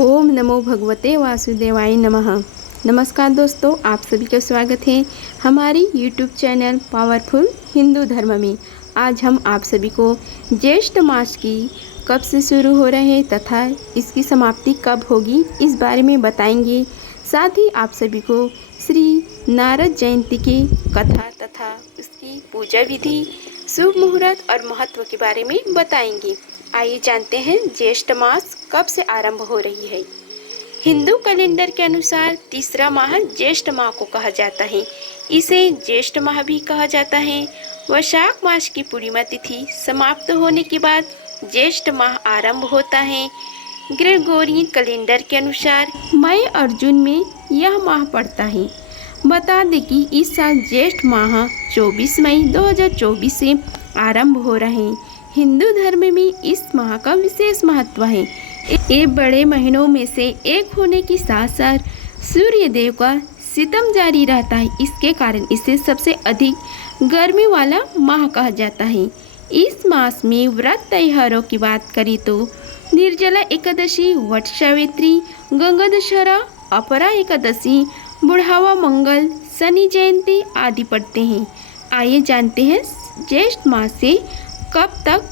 ओम नमो भगवते वासुदेवाय नमः। नमस्कार दोस्तों, आप सभी का स्वागत है हमारी यूट्यूब चैनल पावरफुल हिंदू धर्म में। आज हम आप सभी को ज्येष्ठ मास की कब से शुरू हो रहे हैं तथा इसकी समाप्ति कब होगी इस बारे में बताएंगे। साथ ही आप सभी को श्री नारद जयंती की कथा तथा उसकी पूजा विधि, शुभ मुहूर्त और महत्व के बारे में बताएंगे। आइए जानते हैं ज्येष्ठ मास कब से आरंभ हो रही है। हिंदू कैलेंडर के अनुसार तीसरा माह ज्येष्ठ माह को कहा जाता है। इसे ज्येष्ठ माह भी कहा जाता है। वैशाख मास की पूर्णिमा तिथि समाप्त होने के बाद ज्येष्ठ माह आरंभ होता है। ग्रेगोरियन कैलेंडर के अनुसार मई और जून में यह माह पड़ता है। बता दें कि इस साल ज्येष्ठ माह 24 मई 2024 से आरंभ हो रहे हैं। हिंदू धर्म में इस माह का विशेष महत्व है। ये बड़े महीनों में से एक होने के साथ साथ सूर्य देव का सितम जारी रहता है। इसके कारण इसे सबसे अधिक गर्मी वाला माह कहा जाता है। इस मास में व्रत त्योहारों की बात करें तो निर्जला एकादशी, वट सावित्री, गंगा दशहरा, अपरा एकादशी, बुढ़ावा मंगल, शनि जयंती आदि पड़ते हैं। आइए जानते हैं ज्येष्ठ मास से कब तक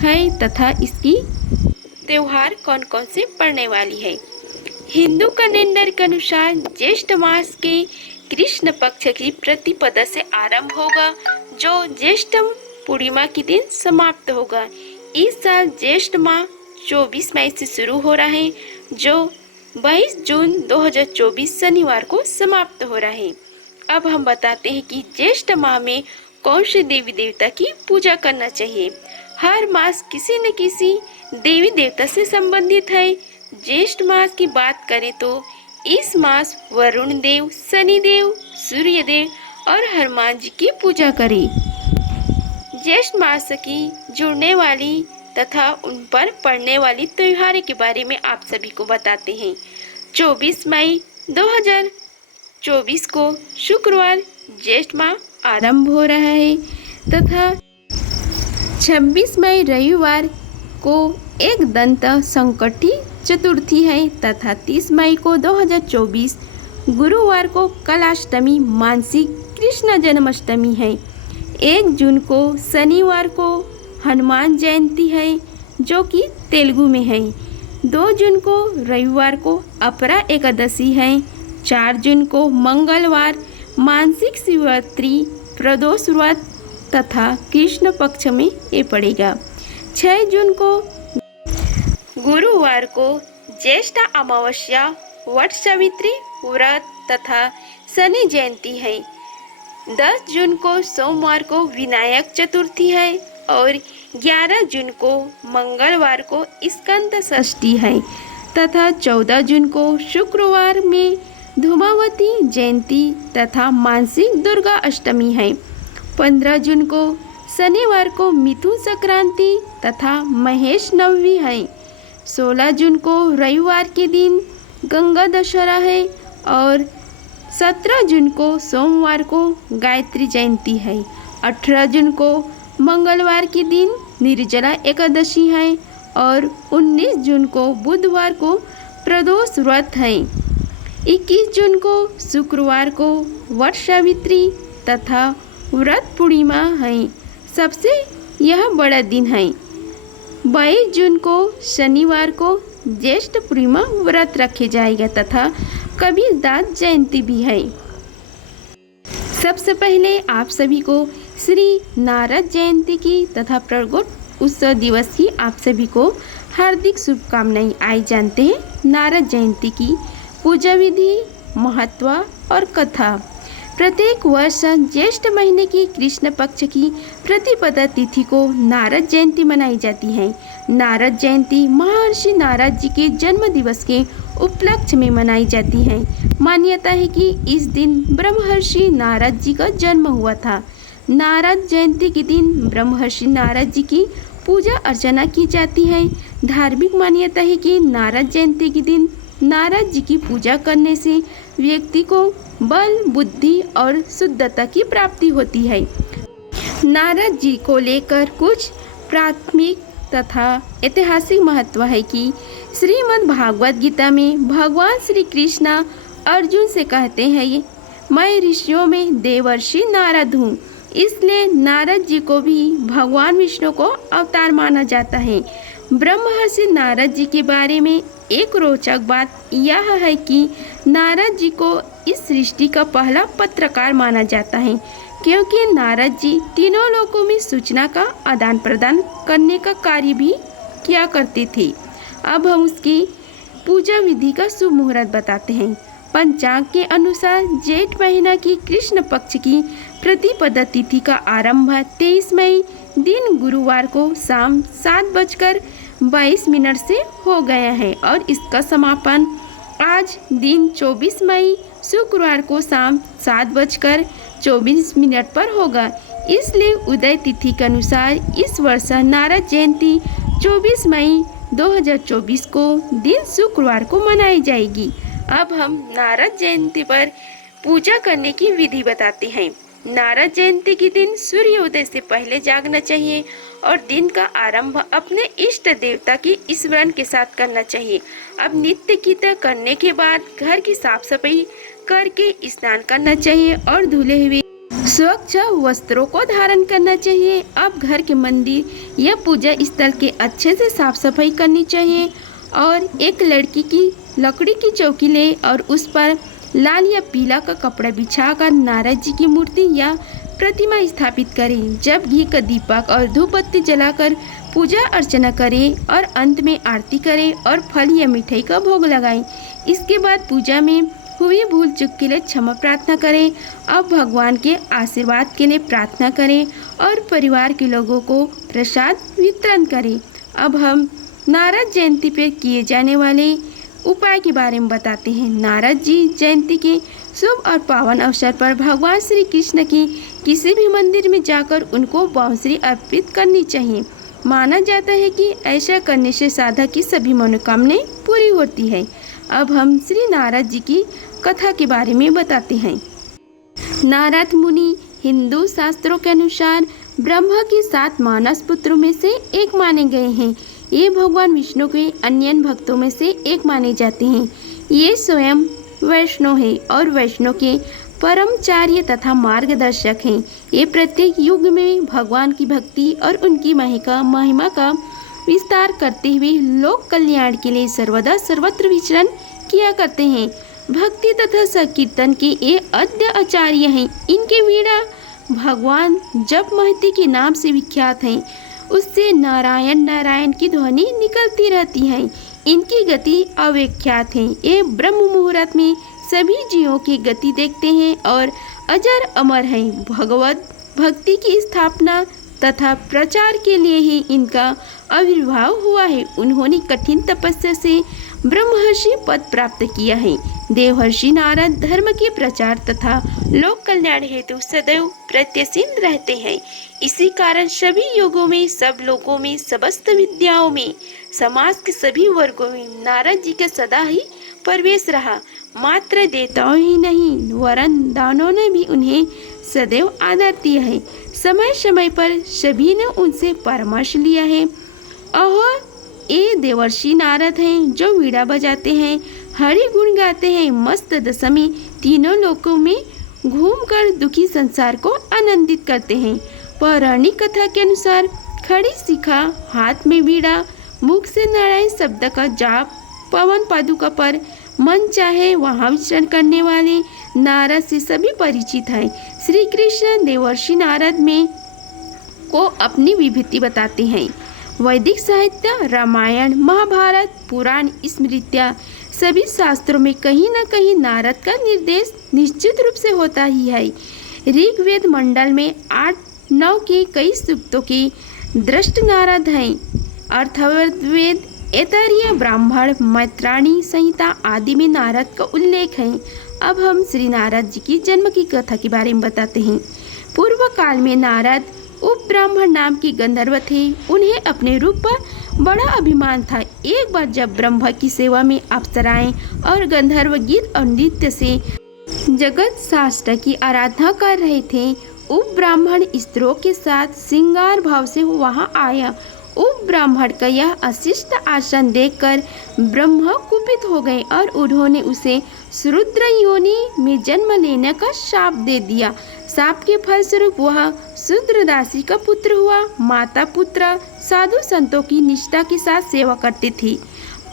है तथा इसकी त्योहार कौन कौन से पड़ने वाली है। हिंदू कैलेंडर के अनुसार ज्येष्ठ मास के कृष्ण पक्ष की प्रतिपदा से आरंभ होगा, जो ज्येष्ठ पूर्णिमा के दिन समाप्त होगा। इस साल ज्येष्ठ माह 24 मई से शुरू हो रहा है, जो 22 जून 2024 शनिवार को समाप्त हो रहा है। अब हम बताते हैं कि ज्येष्ठ माह में कौन से देवी देवता की पूजा करना चाहिए। हर मास किसी न किसी देवी देवता से संबंधित है। ज्येष्ठ मास की बात करें तो इस मास वरुण देव, शनि देव, सूर्य देव और हनुमान जी की पूजा करें। ज्येष्ठ मास की जुड़ने वाली तथा उन पर पड़ने वाली त्योहार के बारे में आप सभी को बताते हैं। 24 मई 2024 को शुक्रवार ज्येष्ठ माह आरंभ हो रहा है तथा 26 मई रविवार को एक दंत संकटी चतुर्थी है तथा 30 मई को 2024 गुरुवार को कलाष्टमी मानसिक कृष्ण जन्माष्टमी है। 1 जून को शनिवार को हनुमान जयंती है, जो कि तेलुगु में है। 2 जून को रविवार को अपरा एकादशी है। 4 जून को मंगलवार मानसिक शिवरात्रि प्रदोष व्रत तथा कृष्ण पक्ष में ये पड़ेगा। 6 जून को गुरुवार को ज्येष्ठ अमावस्या, वट सावित्री व्रत तथा शनि जयंती है। 10 जून को सोमवार को विनायक चतुर्थी है और 11 जून को मंगलवार को स्कंद षष्ठी है तथा 14 जून को शुक्रवार में धूमावती जयंती तथा मानसिक दुर्गा अष्टमी है। 15 जून को शनिवार को मिथुन संक्रांति तथा महेश नवमी है। 16 जून को रविवार के दिन गंगा दशहरा है और 17 जून को सोमवार को गायत्री जयंती है। 18 जून को मंगलवार के दिन निर्जला एकादशी है और 19 जून को बुधवार को प्रदोष व्रत है। 21 जून को शुक्रवार को वट सावित्री तथा व्रत पूर्णिमा है। सबसे यह बड़ा दिन है। 22 जून को शनिवार को ज्येष्ठ पूर्णिमा व्रत रखे जाएगा तथा कबीरदास जयंती भी है। सबसे पहले आप सभी को श्री नारद जयंती की तथा प्रगट उत्सव दिवस की आप सभी को हार्दिक शुभकामनाएं। आइए जानते हैं नारद जयंती की पूजा विधि, महत्व और कथा। प्रत्येक वर्ष ज्येष्ठ महीने की कृष्ण पक्ष की प्रतिपदा तिथि को नारद जयंती मनाई जाती है। नारद जयंती महर्षि नारद जी के जन्म दिवस के उपलक्ष्य में मनाई जाती है। मान्यता है कि इस दिन ब्रह्मर्षि नारद जी का जन्म हुआ था। नारद जयंती के दिन ब्रह्मर्षि नारद जी की पूजा अर्चना की जाती है। धार्मिक मान्यता है कि नारद जयंती के दिन नारद जी की पूजा करने से व्यक्ति को बल, बुद्धि और शुद्धता की प्राप्ति होती है। नारद जी को लेकर कुछ प्राथमिक तथा ऐतिहासिक महत्व है कि श्रीमद् भागवत गीता में भगवान श्री कृष्ण अर्जुन से कहते हैं, मैं ऋषियों में देवर्षि नारद हूँ। इसलिए नारद जी को भी भगवान विष्णु को अवतार माना जाता है। ब्रह्मर्षि नारद जी के बारे में एक रोचक बात यह है कि नारद जी को इस सृष्टि का पहला पत्रकार माना जाता है, क्योंकि नारद जी तीनों लोकों में सूचना का आदान प्रदान करने का कार्य भी किया करते थे। अब हम उसकी पूजा विधि का शुभ मुहूर्त बताते हैं। पंचांग के अनुसार जेठ महीना की कृष्ण पक्ष की प्रतिपदा तिथि का आरंभ 23 मई दिन गुरुवार को शाम 7:22 से हो गया है और इसका समापन आज दिन 24 मई शुक्रवार को शाम 7:24 पर होगा। इसलिए उदय तिथि के अनुसार इस वर्ष नारद जयंती 24 मई 2024 को दिन शुक्रवार को मनाई जाएगी। अब हम नारद जयंती पर पूजा करने की विधि बताते हैं। नारद जयंती के दिन सूर्योदय से पहले जागना चाहिए और दिन का आरंभ अपने इष्ट देवता की स्मरण के साथ करना चाहिए। अब नित्य कृत्य करने के बाद घर की साफ सफाई करके स्नान करना चाहिए और धुले हुए स्वच्छ वस्त्रों को धारण करना चाहिए। अब घर के मंदिर या पूजा स्थल के अच्छे से साफ सफाई करनी चाहिए और एक लकड़ी की चौकी ले और उस पर लाल या पीला का कपड़ा बिछाकर नारद जी की मूर्ति या प्रतिमा स्थापित करें। जब घी का दीपक और धूप बत्ती जलाकर पूजा अर्चना करें और अंत में आरती करें और फल या मिठाई का भोग लगाएं। इसके बाद पूजा में हुई भूल चूक के लिए क्षमा प्रार्थना करें। अब भगवान के आशीर्वाद के लिए प्रार्थना करें और परिवार के लोगों को प्रसाद वितरण करें। अब हम नारद जयंती पर किए जाने वाले उपाय के बारे में बताते हैं। नारद जी जयंती के शुभ और पावन अवसर पर भगवान श्री कृष्ण की किसी भी मंदिर में जाकर उनको बांसुरी अर्पित करनी चाहिए। माना जाता है कि ऐसा करने से साधक की सभी मनोकामनाएं पूरी होती है। अब हम श्री नारद जी की कथा के बारे में बताते हैं। नारद मुनि हिंदू शास्त्रों के अनुसार ब्रह्मा के 7 मानस पुत्रों में से एक माने गए हैं। ये भगवान विष्णु के अन्य भक्तों में से एक माने जाते हैं। ये स्वयं वैष्णव है और वैष्णव के परमचार्य तथा मार्गदर्शक हैं। ये प्रत्येक युग में भगवान की भक्ति और उनकी महिमा का विस्तार करते हुए लोक कल्याण के लिए सर्वदा सर्वत्र विचरण किया करते हैं। भक्ति तथा संकीर्तन के ये आद्य आचार्य हैं। इनके वीणा भगवान जप महती के नाम से विख्यात हैं। उससे नारायण नारायण की ध्वनि निकलती रहती है। इनकी गति अव्याख्यात है। ये ब्रह्म मुहूर्त में सभी जीवों की गति देखते हैं और अजर अमर हैं। भगवत भक्ति की स्थापना तथा प्रचार के लिए ही इनका आविर्भाव हुआ है। उन्होंने कठिन तपस्या से ब्रह्मर्षि पद प्राप्त किया है। देवर्षि नारद धर्म के प्रचार तथा लोक कल्याण हेतु सदैव प्रत्यसीन रहते हैं। इसी कारण सभी युगों में, सब लोगों में, समस्त विद्याओं में, समाज के सभी वर्गों में नारद जी का सदा ही प्रवेश रहा। मात्र देवताओं ही नहीं वरन दानों ने भी उन्हें सदैव आदर दिया है। समय समय पर सभी ने उनसे परामर्श लिया है। और ये देवर्षि नारद हैं जो वीणा बजाते हैं, हरि गुण गाते हैं, मस्त दशा में तीनों लोकों में घूमकर दुखी संसार को आनंदित करते हैं। पौराणिक कथा के अनुसार खड़ी शिखा, हाथ में वीणा, मुख से नारायण शब्द का जाप, पवन पादुका पर मन चाहे वहाँ विचरण करने वाले नारद से सभी परिचित हैं। श्री कृष्ण देवर्षि नारद में को अपनी विभूति बताते हैं। वैदिक साहित्य, रामायण, महाभारत, पुराण, स्मृतियाँ सभी शास्त्रों में कहीं न कहीं नारद का निर्देश निश्चित रूप से होता ही है। ऋग्वेद मंडल में 8-9 के कई सूक्तों के दृष्ट नारद हैं। अथर्ववेद, ऐतरेय, ब्राह्मण, मैत्राणी संहिता आदि में नारद का उल्लेख है। अब हम श्री नारद जी की जन्म की कथा के बारे में बताते हैं। पूर्व काल में नारद उप ब्राह्मण नाम की गंधर्व थे। उन्हें अपने रूप पर बड़ा अभिमान था। एक बार जब ब्रह्मा की सेवा में अप्सराएं और गंधर्व गीत और नृत्य से जगत शास्त्र की आराधना कर रहे थे, उप ब्राह्मण स्त्रियों के साथ श्रृंगार भाव से वहां आया। उप ब्राह्मण का यह अशिष्ट आचरण देखकर ब्रह्मा कुपित हो गए और उन्होंने उसे शूद्र योनि में जन्म लेने का शाप दे दिया। शाप के फलस्वरूप वह शूद्र दासी का पुत्र हुआ। माता पुत्र साधु संतों की निष्ठा के साथ सेवा करते थे।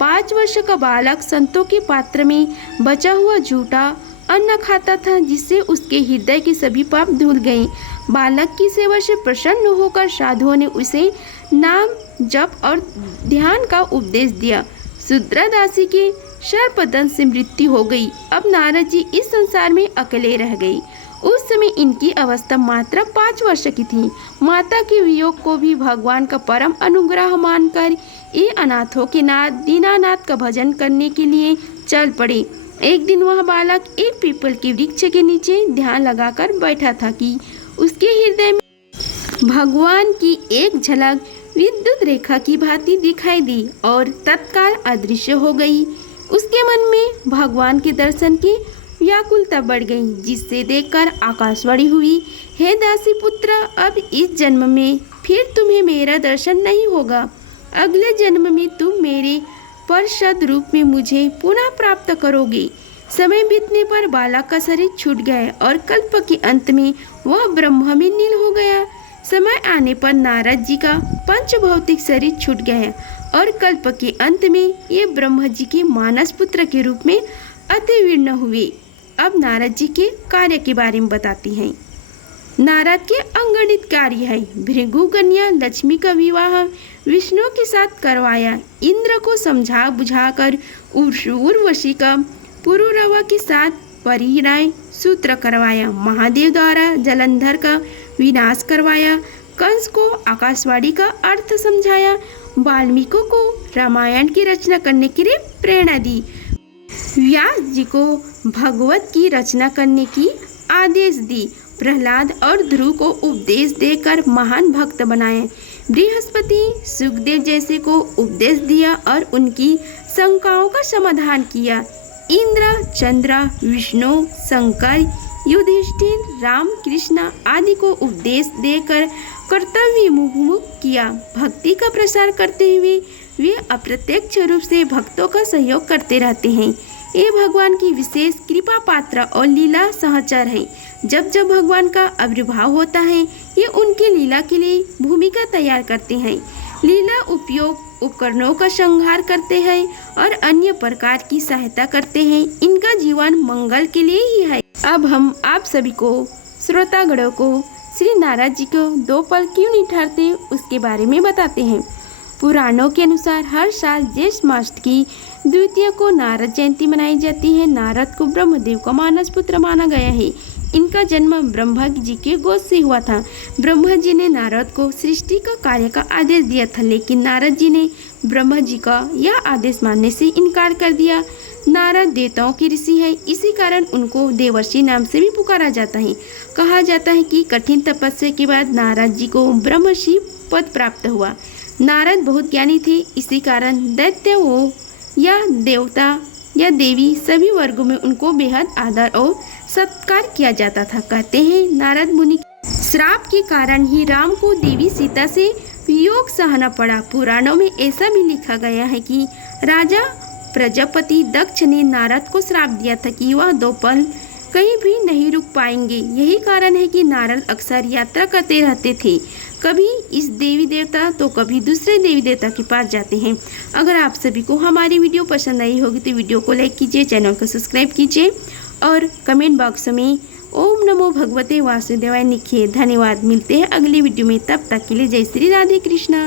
5 वर्ष का बालक संतों के पात्र में बचा हुआ झूठा अन्न खाता था, जिससे उसके हृदय के सभी पाप धुल गए। बालक की सेवा से प्रसन्न होकर साधुओं ने उसे नाम जप और ध्यान का उपदेश दिया। शूद्र दासी के सर्पदंश से मृत्यु हो गई। अब नारद जी इस संसार में अकेले रह गए। उस समय इनकी अवस्था मात्र 5 वर्ष की थी। माता के वियोग को भी भगवान का परम अनुग्रह मानकर ये अनाथों के नाथ दीनानाथ का भजन करने के लिए चल पड़े। एक दिन वह बालक एक पीपल के वृक्ष के नीचे ध्यान लगाकर बैठा था कि उसके हृदय में भगवान की एक झलक विद्युत रेखा की भांति दिखाई दी और तत्काल अदृश्य हो गई। उसके मन में भगवान के दर्शन की व्याकुलता बढ़ गई, जिससे देखकर आकाशवाणी हुई, हे दासी पुत्र, अब इस जन्म में फिर तुम्हें मेरा दर्शन नहीं होगा। अगले जन्म में तुम मेरे पार्षद रूप में मुझे पुनः प्राप्त करोगे। समय बीतने पर बालक का शरीर छूट गया और कल्प के अंत में वह ब्रह्म में लीन हो गया। समय आने पर नारद जी का पंच भौतिक शरीर छूट गया और कल्प के अंत में ये ब्रह्म जी के मानस पुत्र के रूप में अतिवीर्ण हुए। अब नारद जी के कार्य के बारे में बताती हैं। नारद के अंगणित कार्य है। भृगु कन्या लक्ष्मी का विवाह विष्णु के साथ करवाया। इंद्र को समझा बुझाकर उर्वशी का पुरुरवा के साथ परिणय सूत्र करवाया। महादेव द्वारा जलंधर का विनाश करवाया। कंस को आकाशवाणी का अर्थ समझाया। वाल्मीकि को रामायण की रचना करने के लिए प्रेरणा दी। व्यास जी को भगवत की रचना करने की आदेश दी। प्रहलाद और ध्रुव को उपदेश देकर महान भक्त बनाए। बृहस्पति सुखदेव जैसे को उपदेश दिया और उनकी शंकाओं का समाधान किया। इंद्र, चंद्र, विष्णु, शंकर, युधिष्ठिर, राम, कृष्ण आदि को उपदेश देकर कर्तव्य मुख किया। भक्ति का प्रसार करते हुए वे अप्रत्यक्ष रूप से भक्तों का सहयोग करते रहते हैं। ये भगवान की विशेष कृपा पात्र और लीला सहचर है। जब जब भगवान का आविर्भाव होता है, ये उनकी लीला के लिए भूमिका तैयार करते हैं। लीला उपयोग उपकरणों का संहार करते हैं और अन्य प्रकार की सहायता करते हैं। इनका जीवन मंगल के लिए ही है। अब हम आप सभी को श्रोतागणों को श्री नारद जी को 2 पल क्यों नहीं ठहरते उसके बारे में बताते हैं। पुराणों के अनुसार हर साल ज्येष्ठ मास की द्वितीया को नारद जयंती मनाई जाती है। नारद को ब्रह्मदेव का मानस पुत्र माना गया है। इनका जन्म ब्रह्मा जी के गोद से हुआ था। ब्रह्मा जी ने नारद को सृष्टि का कार्य का आदेश दिया था, लेकिन नारद जी ने ब्रह्मा जी का यह आदेश मानने से इनकार कर दिया। नारद देवताओं के ऋषि है, इसी कारण उनको देवर्षि नाम से भी पुकारा जाता है। कहा जाता है कि कठिन तपस्या के बाद नारद जी को ब्रह्मर्षि पद प्राप्त हुआ। नारद बहुत ज्ञानी थे, इसी कारण दैत्य हो या देवता या देवी सभी वर्गों में उनको बेहद आदर और सत्कार किया जाता था। कहते हैं नारद मुनि के श्राप के कारण ही राम को देवी सीता से वियोग सहना पड़ा। पुराणों में ऐसा भी लिखा गया है कि राजा प्रजापति दक्ष ने नारद को श्राप दिया था कि वह 2 पल कहीं भी नहीं रुक पाएंगे। यही कारण है कि नारद अक्सर यात्रा करते रहते थे, कभी इस देवी देवता तो कभी दूसरे देवी देवता के पास जाते हैं। अगर आप सभी को हमारी वीडियो पसंद आई होगी तो वीडियो को लाइक कीजिए, चैनल को सब्सक्राइब कीजिए और कमेंट बॉक्स में ओम नमो भगवते वासुदेवाय लिखिए। धन्यवाद। मिलते हैं अगली वीडियो में, तब तक के लिए जय श्री राधे कृष्णा।